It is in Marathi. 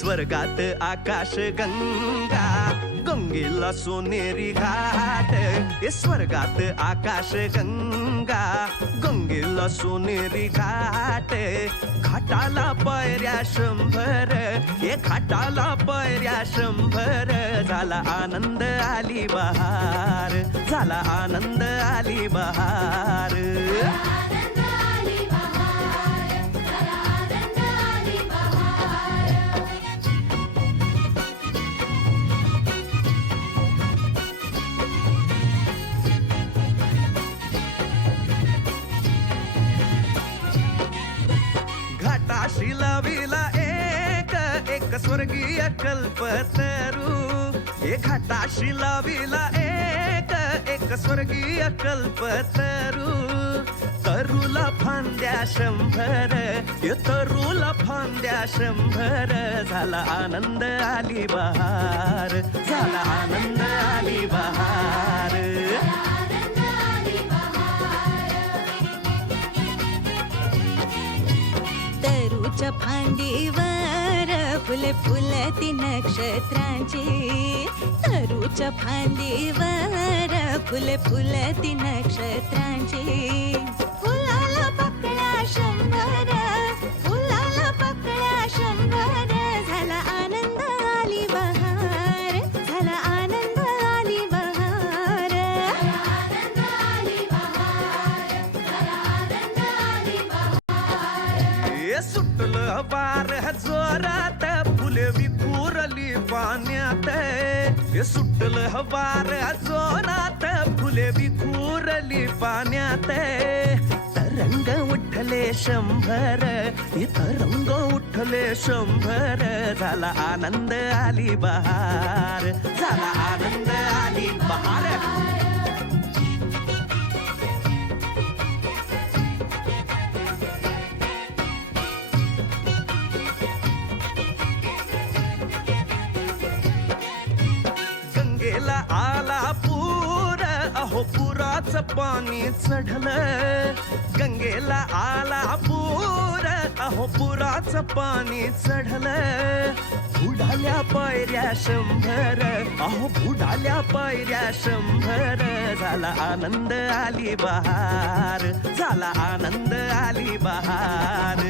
स्वर्गात आकाश गंगा गंगेला सोनेरी घाट स्वर्गात आकाश गंगा गंगेला सोनेरी घाट घाटाला पायऱ्या 100 घाटाला पायऱ्या 100 झाला आनंद आली बहार झाला आनंद आली बहार घाटाशी लाविला एक स्वर्गीय कल्पतरू घाटाशी लाविला एक स्वर्गीय कल्पतरू तरुला फांद्या 100 तरुला फांद्या 100 झाला आनंद आली बहार झाला आनंद आली बहार तरूच्या फांदीवर फुले फुलती नक्षत्रांची तरूच्या फांदीवर फुले फुलती नक्षत्रांची फुलाला पकड्या 100 फुलाला पकड्या 100 झाला आनंद आली बहार झाला आनंद आली बहार आनंद आली बहार झाला आनंद आली बहार सुटलं वार जोरात फुले विखुरली पाण्यात सुटलं वार जोरात फुले विखुरली पाण्यात तरंग उठले 100 तरंग उठले 100 झाला आनंद आली बहार झाला आनंद आली बहार आला पूर अहो पुराचं पाणी चढलं गंगेला आला पूर अहो पुराचं पाणी चढलं बुडाल्या पायऱ्या 100 अहो बुडाल्या पायऱ्या 100 झाला आनंद आली बहार झाला आनंद आली बहार